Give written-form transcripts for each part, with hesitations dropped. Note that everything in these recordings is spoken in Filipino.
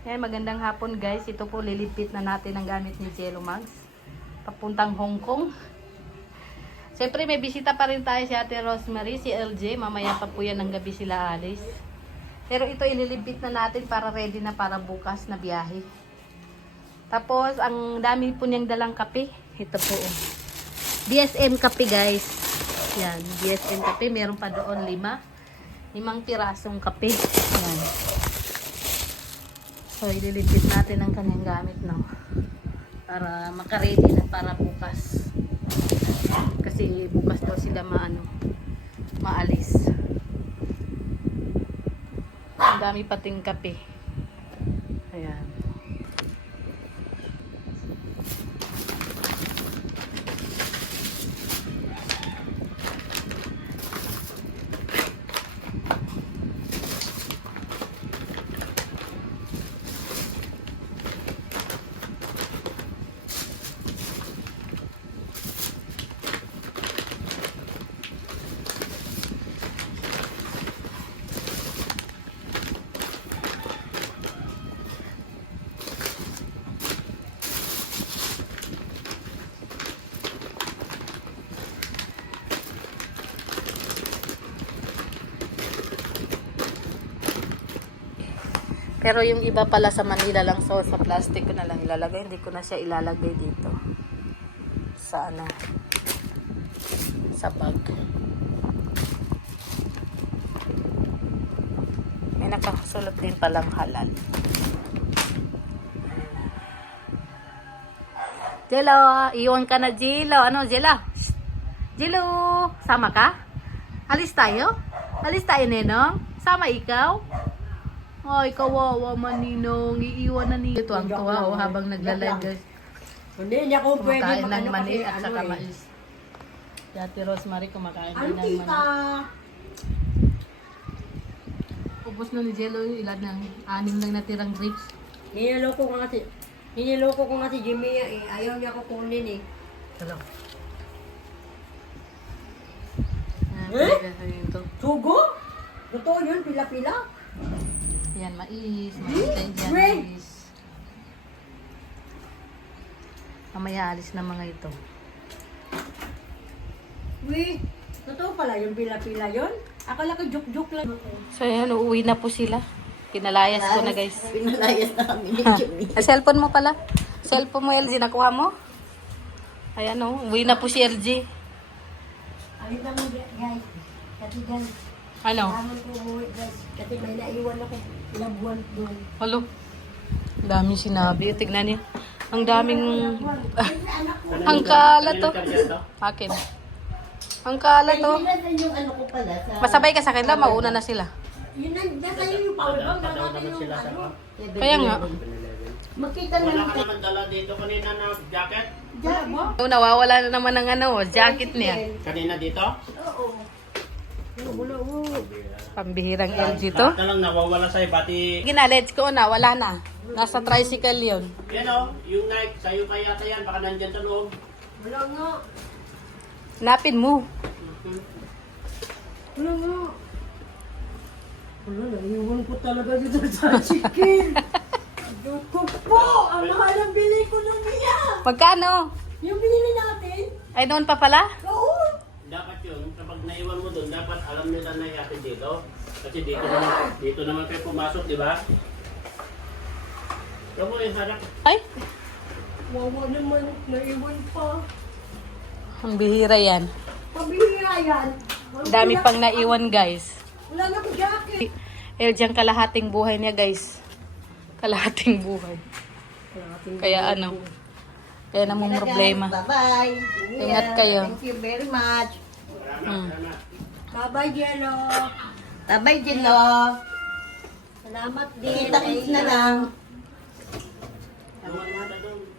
Ayan, magandang hapon guys. Ito po lilipit na natin ang gamit ni Jello Mags. Papuntang Hong Kong. Siyempre may bisita pa rin tayo si Ate Rosemary, si LJ. Mamaya pa po yan ng gabi sila alis. Pero ito ililipit na natin para ready na para bukas na biyahe. Tapos ang dami po niyang dalang kape. Ito po. DSM kape guys. Yan, DSM kape. Meron pa doon 5 pirasong kape. Yan. So, ililipit natin ang kanyang gamit, no? Para makaready na para bukas. Kasi bukas daw sila maalis. Ang dami pating kape. Ayan. Pero yung iba pala sa Manila lang, so sa plastic ko na lang ilalagay. Hindi ko na siya ilalagay dito. Sa sa bag. May nakasulat din palang halal. Jello, iwan ka na Jello. Ano Jello? Jello, sama ka? Alis tayo? Alis tayo, Nenong? Sama ikaw? Ay, kawawa man Ninong. Iiwan na niyo. Ito ang kawawa habang naglalag guys. Hindi ako pwede Kumakain ng mag-ano mani kasi at saka mais. Si Ate Rosemary kumakain din ng Antita! mani. Ubus na ni Jello yung ilan ng 6 lang natirang grapes. Hiniloko ko nga si Jimmy eh. Ayaw niya ko kunin eh. Hello. Eh? Sugo? Totoo yun, pila-pila? Yan, mais. Makikita dyan, Wait. mais. Mamaya alis na mga ito. Wait, totoo pala yung pila-pila yun? Akala ko joke-joke lang. So yan, uuwi na po sila. Pinalayas ko na guys. Pinalayas na kami ni Jimmy. Cellphone mo pala. Cellphone mo LG, nakuha mo? Ayan o, uwi na po si LG. Alin naman guys. Kasi guys, Ano? kailangan ko umuwi guys. Kasi may naiwan ako. Ilang buwan doon. Halo. Ang daming sinabi. Tignan niyo. Ang daming... ang kalat to. Akin. Ang kalat to. Yung ano ko pala sa... Masabay ka sa kanila, mauna na sila. Yun na, nasa yung power bank. Natin yung ano. Kaya nga. Makita na Wala lang. ka naman dala dito kanina na jacket? Diyan mo? Nawawala na naman ang jacket niya. Kanina dito? Oo. Wala, Pambihirang LG to. Lahat na lang nawawala sa'yo, pati... Ginalets ko na, wala na. Nasa tricycle yun. Yan o, yung Nike, sa'yo pa yata yan, baka nandyan sa loob. Wala nga. Napin mo. Wala nga. Wala, naiwan ko talaga dito sa chicken. Doko po! Ang mahal ang bili ko nung niya! Magkano? Yung binili natin? Ay, doon pa pala? Oo! Dapat yun, kapag naiwan mo doon, dapat alam nila na yate dito. Kasi dito naman kayo pumasok, di ba? Ito mo yung harap. Ay, Wawa naman, naiwan pa. ang bihira yan. Pabihira yan. Dami pang naiwan guys. Wala na ko jacket. LG ang kalahating buhay niya guys. Kalahating buhay. Kaya kaya namang problema. Bye-bye. Ingat kayo. Thank you very much. Hmm. Bye-bye, Jello. Bye-bye, Jello. Salamat din. Kita-kits na lang.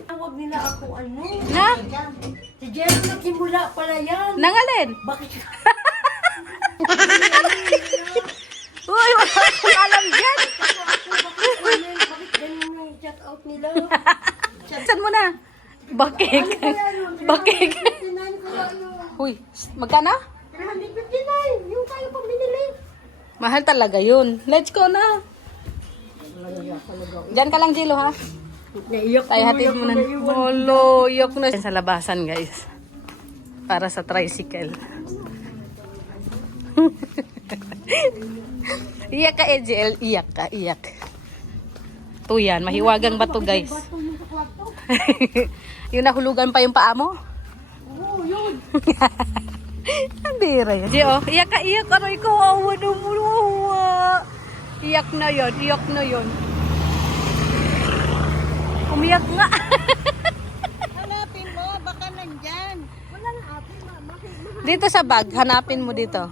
Tawag nila ako ano? Na? Si Jello nagsimula pala yan. Nangalin? Bakit? Uy, wala akong alam dyan. Bakit ganun yung chat out nila? Saan mo na? Bakik. Bakik. 359 kaya yun. Uy, magkano? 359. Yung tayo pang binili. Mahal talaga yun. Let's go na. Diyan ka lang, Jilo, ha? Naiyak Tayo hatid mo na. Molo, yok na. Sa labasan, guys. Para sa tricycle. Iyak ka, EJL. Iyak ka, iyak. Ito yan. Mahiwagang bato, guys. Yung nahulugan pa yung paa mo? Oo, yun. Ang bira yan. Gio, iyak ka, iyak. Aray ko, awa na mo. Awa. Iyak na yon, iyak na yon. Umiyak nga. Hanapin mo, baka nandyan. Wala na ate, Dito sa bag, hanapin mo dito.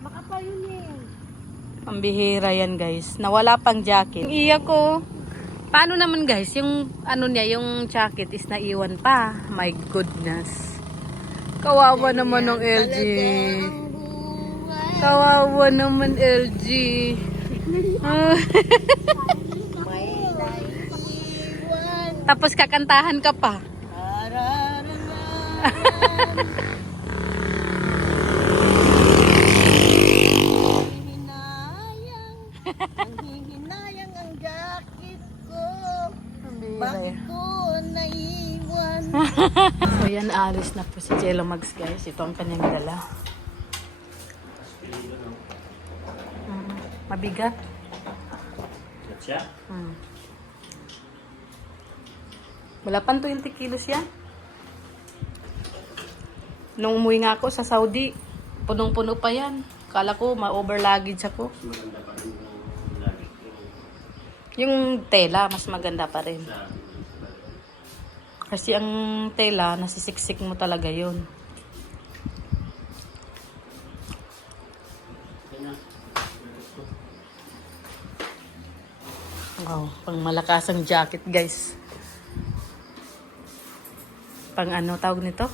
baka pa yun eh. Ang bihira yan, guys. Nawala pang jacket. Iyak ko. Paano naman, guys? Yung ano niya, yung jacket is naiwan pa. My goodness. Kawawa naman ng LG. Kawawa naman LG. Tapos kakantahan ka pa. Hinayang ang jacket ko. Bakit ko naiwan? So yan, alis na po si Jello Mags, guys. Ito ang kanyang dala. Mabigat. At siya? Wala pang 20 kilos yan. Nung umuwi nga ako sa Saudi, punong-puno pa yan. Kala ko ma-over luggage ako. Mas maganda pa rin yung lagi. Yung tela, mas maganda pa rin. Sa Kasi ang tela, nasisiksik mo talaga yun. Wow, pang malakasang jacket, guys. Pang ano tawag nito?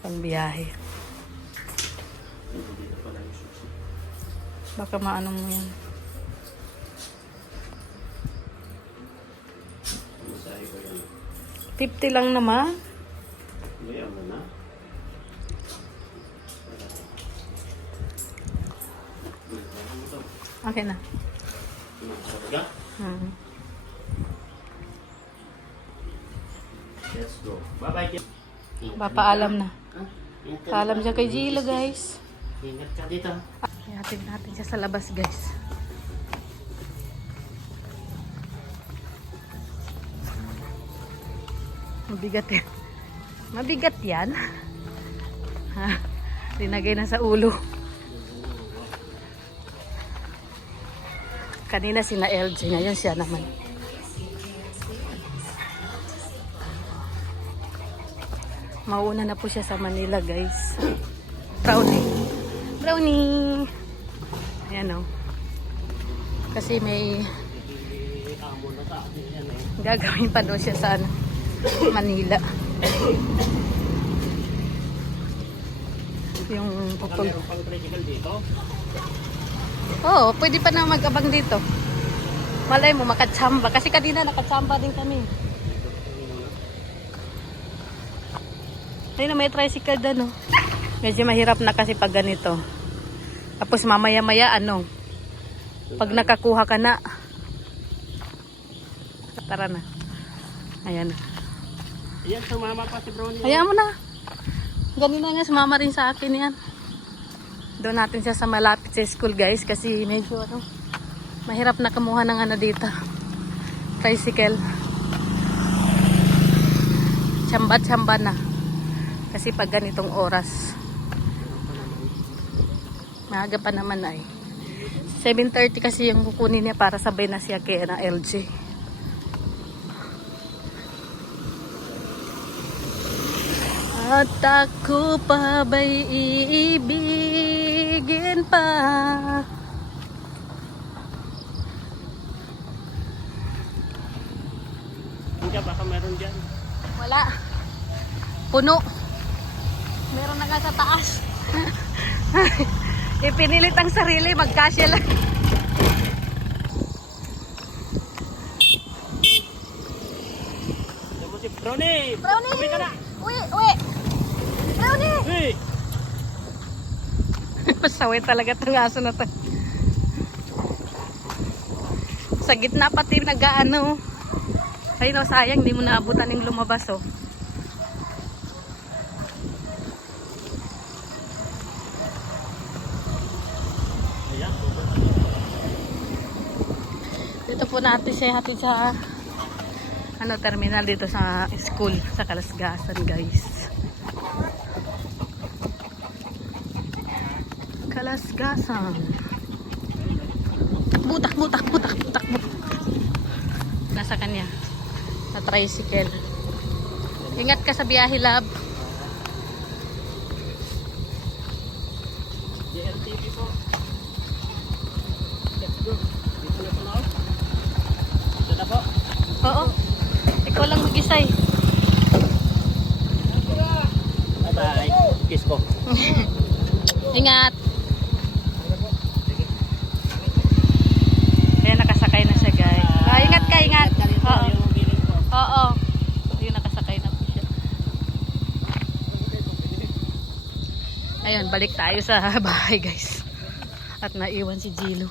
Pang biyahe. Baka maano mo yan. masahe ko yan. 50 lang naman. Ngayon mo na. Okay na. Talaga? Let's go. Bye-bye. Papaalam na. Ingat ka Paalam dito. siya kay Gilo, guys. Ingat ka dito. Hatid natin siya sa labas, guys. Mabigat yan. Mabigat yan. Ha, linagay na sa ulo. Kanina sina LG, ngayon siya naman. Mauna na po siya sa Manila, guys. Brownie. Brownie. Ayan o. Kasi may gagawin pa daw siya sa Manila. Yung pupul. Meron pang tricycle dito. Oo, pwede pa na mag-abang dito. Malay mo, makatsamba. Kasi kanina nakatsamba din kami. Ayun na, may tricycle doon, no? Medyo mahirap na kasi pag ganito. Tapos mamaya-maya, ano, pag nakakuha ka na. Tara na. Ayan na. Ayan, sumama pa si Brownie. Hayaan mo na. Ganina nga, sumama rin sa akin yan. Doon natin siya sa malapit sa school, guys. Kasi medyo, ano, mahirap na kamuha ng ano dito. Tricycle. Tsamba-tsamba na. Kasi pag ganitong oras. Maaga pa naman ay. 7:30 kasi yung kukunin niya para sabay na siya kay na LG. At ako pa ba'y iibigin pa? Hindi ka, baka meron dyan. Wala. Puno. Meron na nga sa taas. Ipinilit ang sarili, magkasya lang. Ayan mo si Brownie! Brownie! Uwi ka na! Uwi! Uwi! Brownie! Uwi! Masaway talaga itong aso na to. Sa gitna pati nag-ano. Ay no, sayang, di mo naabutan yung lumabas oh. Dito po natin siya hatid sa terminal dito sa school sa Kalasgasan, guys. Kalasgasan. Takbo. Nasa kanya. Na tricycle. Ingat ka sa biyahe, love. JLTV po. Let's go. Dito na po na ako. Dito na po. Oo. Ikaw lang mag-isa eh. Bye-bye. Kiss ko. Ingat. Ayan, nakasakay na siya, guys. Ingat ka, ingat. Oo. Yung biling ko. Oo. Ayun, nakasakay na po siya. Ayun, balik tayo sa bahay, guys. At naiwan si Jilo.